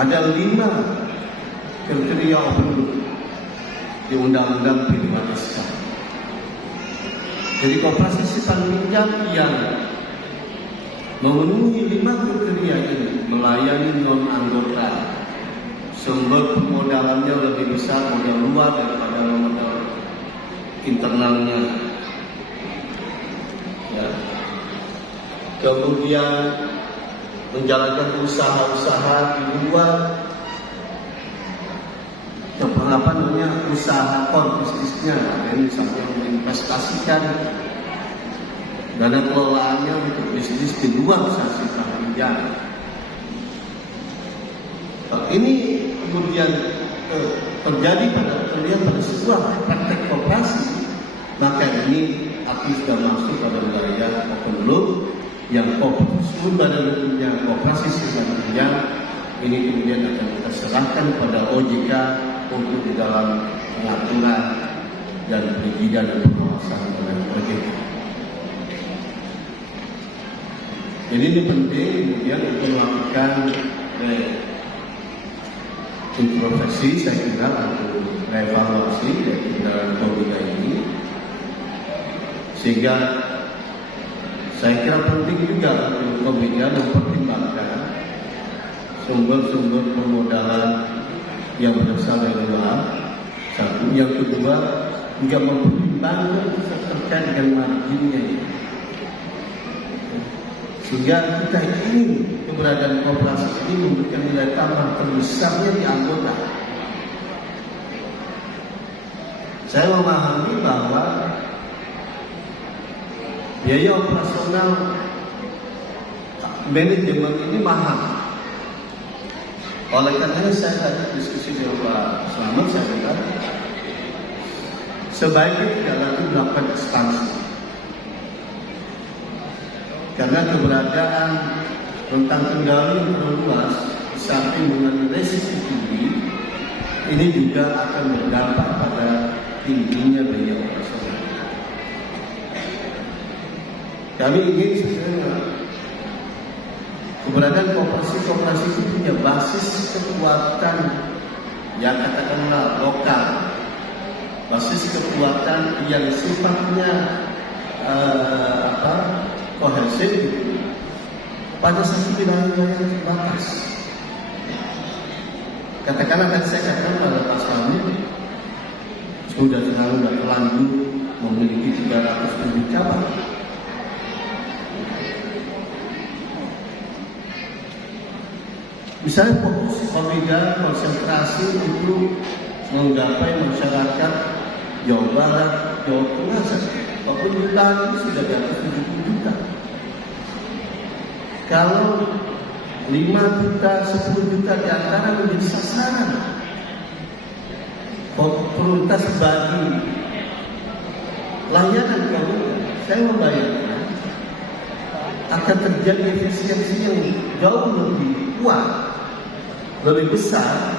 ada 5 kriteria open loop di Undang-Undang P2SK. Jadi koperasi simpan pinjam yang memenuhi 5 kriteria ini melayani non anggota, sumber pemodalannya lebih besar modal luar daripada modal internalnya, ya. Kemudian menjalankan usaha-usaha di luar usaha core bisnisnya, misalnya menginvestasikan dana kelolaannya untuk bisnis di luar usaha simpan pinjam. Ini kemudian terjadi terlihat pada sebuah praktek koperasi, maka ini aktif dan masuk pada wilayah open loop yang badan hukumnya koperasi simpan pinjam. Ini kemudian akan kita serahkan kepada OJK untuk di dalam pengaturan dan perizinan dan pengawasan oleh OJK. Jadi ini penting kemudian untuk melakukan introspeksi, saya kira, untuk reevaluasi dari kendaraan COVID ini, sehingga saya kira penting juga untuk kemudian mempertimbangkan sumber-sumber pemodalan yang berasal dari luar. Satu, yang kedua juga mempertimbangkan terkait dengan marginnya, sehingga kita ingin keberadaan koperasi ini memberikan nilai tambah terbesarnya di anggota. Saya memahami bahwa biaya operasional manajemen ini mahal. Oleh karena saya tadi diskusi dengan Pak Slamet, saya bilang sebaiknya tidak lagi melakukan ekspansi, karena keberadaan rentang kendali yang terlalu luas samping dengan resiko tinggi ini juga akan berdampak pada tingginya biaya operasional. Kami ingin sebenarnya keberadaan koperasi itu punya basis kekuatan yang katakanlah lokal, basis kekuatan yang sifatnya kohesif gitu, pada satu wilayah-wilayah terbatas. Katakanlah tadi saya katakan pada Pak Slamet sudah terlanjur memiliki 300.000 cabang. Misalnya fokus pembinaan konsentrasi untuk menggapai masyarakat Jawa Barat, Jawa Tengah saja. Pemerintahan ini sudah di atas 70 juta. Kalau 5 juta, 10 juta di antara menjadi sasaran prioritas bagi layanan keamanan, saya membayangkan akan terjadi efisiensi yang jauh lebih kuat, lebih besar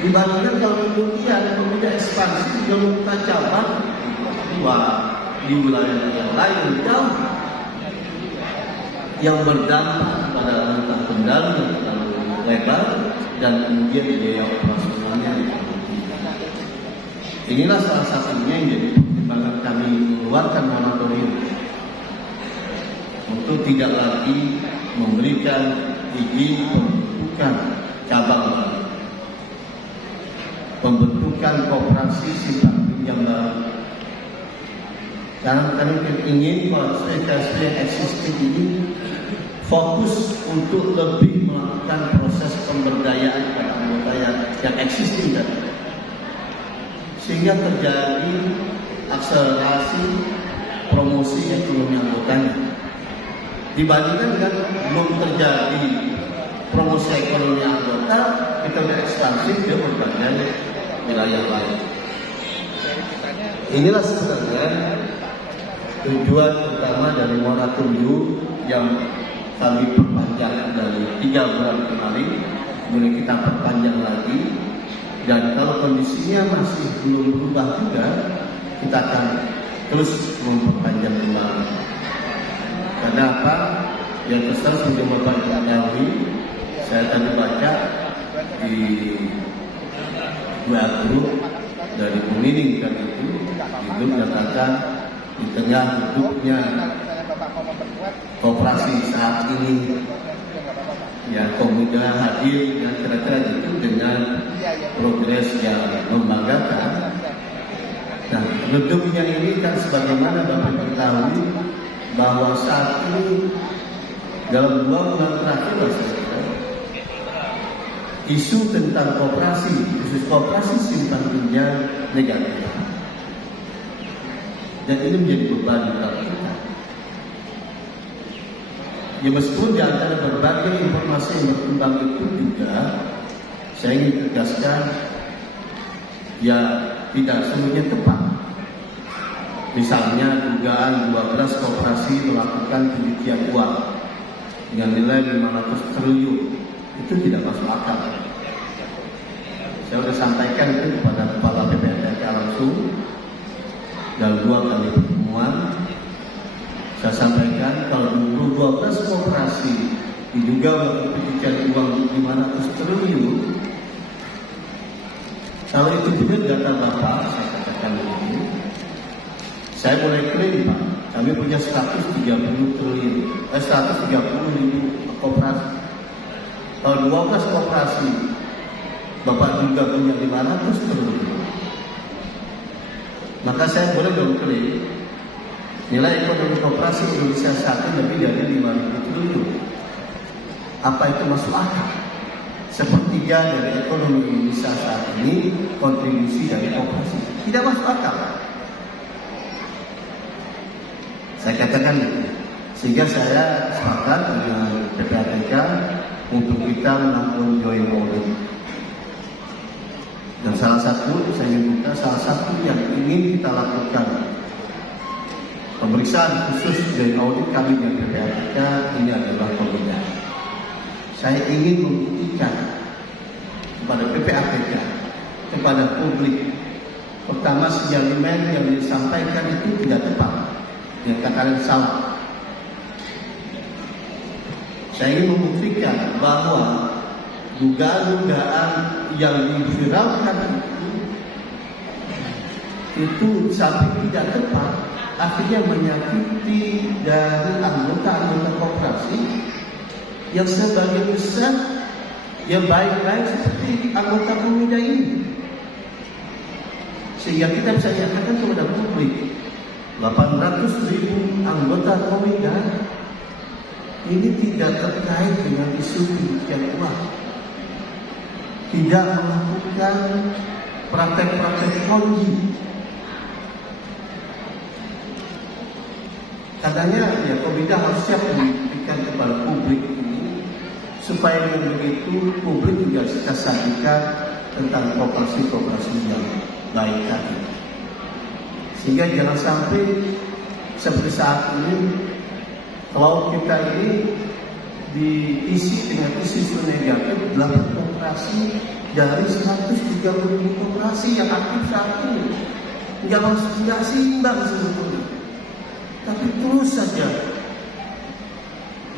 dibandingkan kalau kemudian ekspansi juga membuka cabang di wilayah yang lain jauh, yang berdampak pada rentang kendali yang terlalu lebar dan kemudian biaya operasionalnya yang tinggi. Inilah salah satunya yang jadi pertimbangan kami mengeluarkan moratorium untuk tidak lagi memberikan izin pembentukan cabang baru, pembentukan koperasi simpan pinjam baru. Karena kami ingin koperasi yang existing ini fokus untuk lebih melakukan proses pemberdayaan pada anggota yang existing tadi, sehingga terjadi akselerasi promosi ekonomi anggotanya. Dibandingkan dengan belum terjadi promosi ekonomi anggota, kita sudah ekspansi ke berbagai wilayah lain. Inilah sebenarnya tujuan utama dari moratorium yang kami perpanjang dari 3 bulan kemarin, kemudian kita perpanjang lagi, dan kalau kondisinya masih belum berubah juga, kita akan terus memperpanjang kembali. Karena apa? Yang besar sudah Bapak ketahui, saya tadi baca di WA grup dari pemilik kan itu menyatakan di tengah hidupnya koperasi saat ini ya Komuda hadir dan kira-kira itu dengan progres yang membanggakan. Nah, redupnya ini kan sebagaimana Bapak ketahui bahwa saat ini dalam 2 bulan terakhir isu tentang koperasi, khusus koperasi simpan pinjam negatif, dan ini menjadi beban kita. Ya meskipun di antara berbagai informasi yang berkembang itu juga saya ingin tegaskan ya tidak semuanya tepat. Misalnya dugaan 12 koperasi melakukan pencucian uang dengan nilai 500 triliun itu tidak masuk akal. Saya sudah sampaikan itu kepada Kepala PPATK langsung dalam 2 kali pertemuan. Saya sampaikan kalau dulu 12 koperasi diduga melakukan pencucian uang 500 triliun, kalau itu benar data Bapak, saya katakan begini, saya boleh klaim Pak, kami punya 130 ribu koperasi. Kalau 12 koperasi Bapak juga punya 500 triliun, maka saya boleh dong klaim nilai ekonomi koperasi Indonesia saat ini lebih dari 5.000 triliun. Apa itu masuk akal? Sepertiga dari ekonomi Indonesia saat ini kontribusi dari koperasi. Tidak masuk akal. Saya katakan itu. Sehingga saya sepakat dengan PPATK untuk kita melakukan joint audit. Dan salah satu yang ingin kita lakukan pemeriksaan khusus joint audit kami dengan PPATK ini adalah Komuda. Saya ingin membuktikan kepada PPATK, kepada publik, pertama sinyalemen yang disampaikan itu tidak tepat, yang katakan salah. Saya ingin membuktikan bahwa dugaan-dugaan yang diviralkan itu sampai tidak tepat, akhirnya menyakiti dari anggota-anggota koperasi yang sebagian besar yang baik-baik seperti anggota Komuda ini. Sehingga kita bisa nyatakan kepada publik 800.000 anggota Komuda ini tidak terkait dengan isu pencucian uang, tidak melakukan praktek-praktek ponzi. Katanya ya Komuda harus siap membuktikan kepada publik ini supaya dengan begitu publik juga bisa saksikan tentang koperasi-koperasi yang baik tadi. Sehingga jangan sampai seperti saat ini kalau kita ini diisi dengan isu negatif 8 koperasi dari 130.000 koperasi yang aktif saat ini nggak seimbang sebetulnya. Tapi terus saja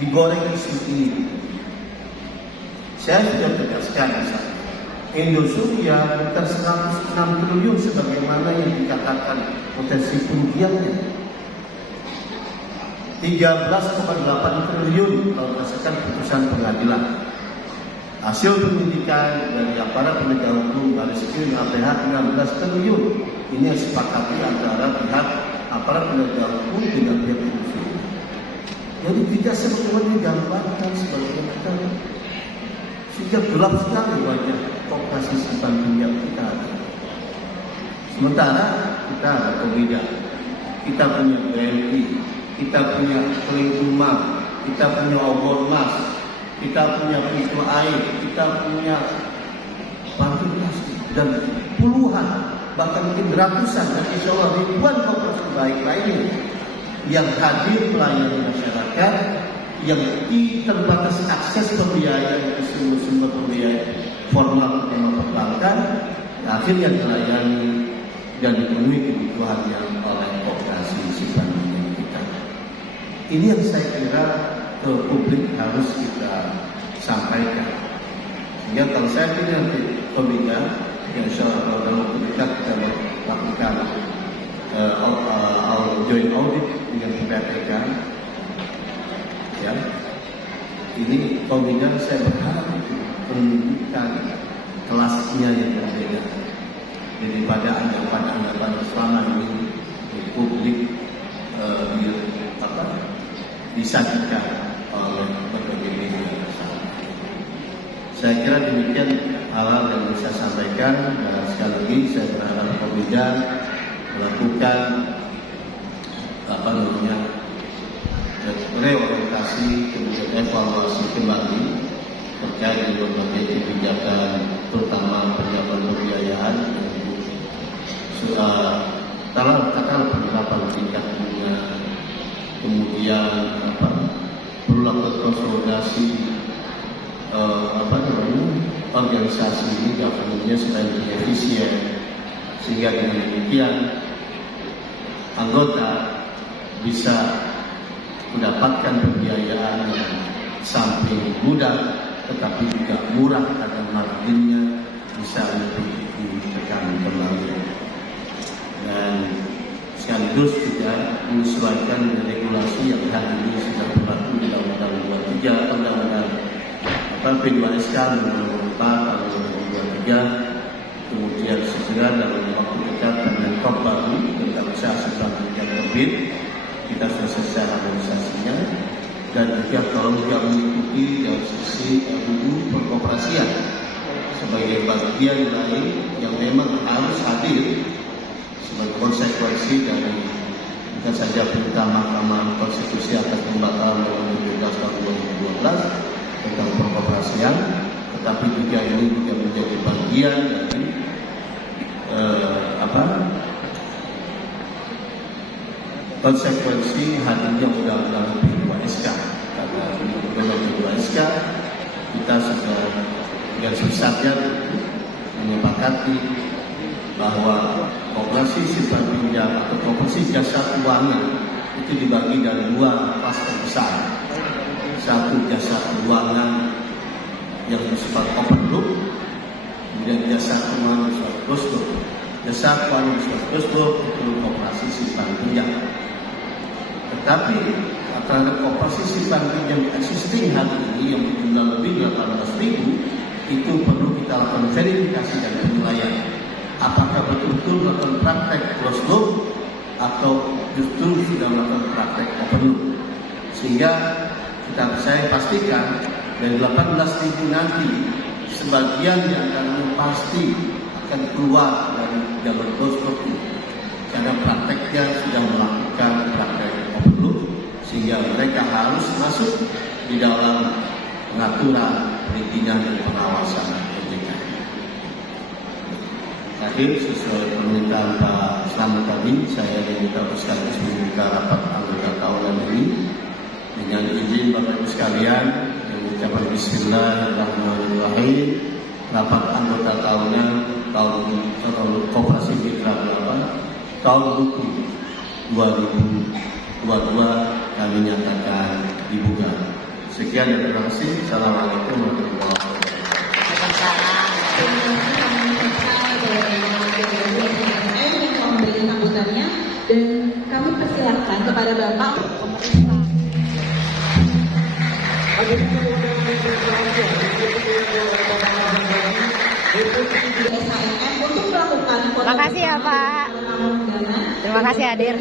digoreng isu ini. Saya sudah tegaskan misalnya, Indosuria bukan 106 triliun sebagaimana yang dikatakan potensi kerugiannya. 13,8 triliun kalau berdasarkan putusan pengadilan. Hasil penyidikan dari aparat penegak hukum Baris Krim APH 16 triliun. Ini yang sepakati antara pihak aparat penegak hukum dengan pihak polisi. Jadi tidak sebagaimana digambarkan sebagai kita, sehingga gelap sekali wajah koperasi simpan pinjam kita. Sementara kita ada Komuda, kita punya BNI, kita punya Kelingkumang, kita punya Obormas, kita punya pintu air, kita punya Pantunas, dan puluhan bahkan mungkin ratusan dan insya Allah ribuan koperasi baik lainnya yang hadir melayani masyarakat, yang terbatas akses pembiayaan ke sumber pembiayaan formal dan perbankan, akhirnya dilayani dan dipenuhi kebutuhannya oleh koperasi simpan pinjam kita. Ini yang saya kira ke publik harus kita sampaikan. Sehingga kalau saya pilih nanti Komika, ya insya Allah dalam waktu dekat kita melakukan joint audit dengan PPATK. Ya, ini Komika saya berharap menunjukkan kelasnya yang berbeda daripada anggapan selama ini di publik disajikan oleh berbagai media. Saya kira demikian hal yang bisa saya sampaikan, dan sekali lagi saya berharap Komika melakukan reorientasi kemudian evaluasi kembali terkait dengan berbagai kebijakan, terutama penjagaan pembiayaan, katakan penerapan tingkat bunga, kemudian perlu lakukan konsolidasi organisasi ini governance supaya lebih efisien, sehingga dengan demikian anggota bisa mendapatkan pembiayaan yang samping mudah tetapi juga murah karena marginnya bisa lebih ditekan kembali, dan sekaligus juga menyesuaikan dengan regulasi yang hari ini sudah berlaku di Undang-Undang 23, Undang-Undang P2SK nomor 4 tahun 2023, kemudian segera dalam waktu dekat dengan KOP baru tentang usaha selanjutnya terbit, kita selesai harmonisasinya, dan juga kalau juga mengikuti dari sisi RUU perkoperasian sebagai bagian lain yang memang harus hadir sebagai konsekuensi dari bukan saja perintah Mahkamah Konstitusi atas pembatalan Undang-Undang 17 tahun 2012 tentang perkoperasian, tetapi juga ini juga menjadi bagian dari konsekuensi hadirnya Undang-Undang P2SK. Karena Undang-Undang P2SK kita sudah garis besarnya menyepakati bahwa koperasi simpan pinjam atau koperasi jasa keuangan itu dibagi dari dua klaster besar. Satu, jasa keuangan yang bersifat open loop, kemudian jasa keuangan bersifat closed loop. Jasa keuangan bersifat closed loop itu koperasi simpan pinjam. Tetapi terhadap koperasi simpan pinjam existing hari ini yang berjumlah lebih 18.000, itu perlu kita lakukan verifikasi dan penilaian. Apakah betul-betul melakukan praktek closed loop atau justru sudah melakukan praktek open loop. Sehingga saya pastikan dari 18.000 nanti sebagian di antaranya pasti akan keluar dari jalur closed loop karena prakteknya sudah melakukan praktek open loop, sehingga mereka harus masuk di dalam pengaturan, perizinan dan pengawasan OJK. Terakhir, sesuai permintaan Pak Slamet tadi, saya diminta sekaligus membuka rapat anggota tahunan ini. Dengan izin Bapak Ibu sekalian, mengucapkan Bismillahirrahmanirrahim. Rapat anggota tahunan tahun Koperasi Mitra tahun buku 2022 kami nyatakan dibuka. Sekian dan terima kasih. Assalamualaikum warahmatullahi wabarakatuh. Dan kami persilahkan kepada Bapak untuk melakukan. Terima kasih ya Pak. Terima kasih hadir.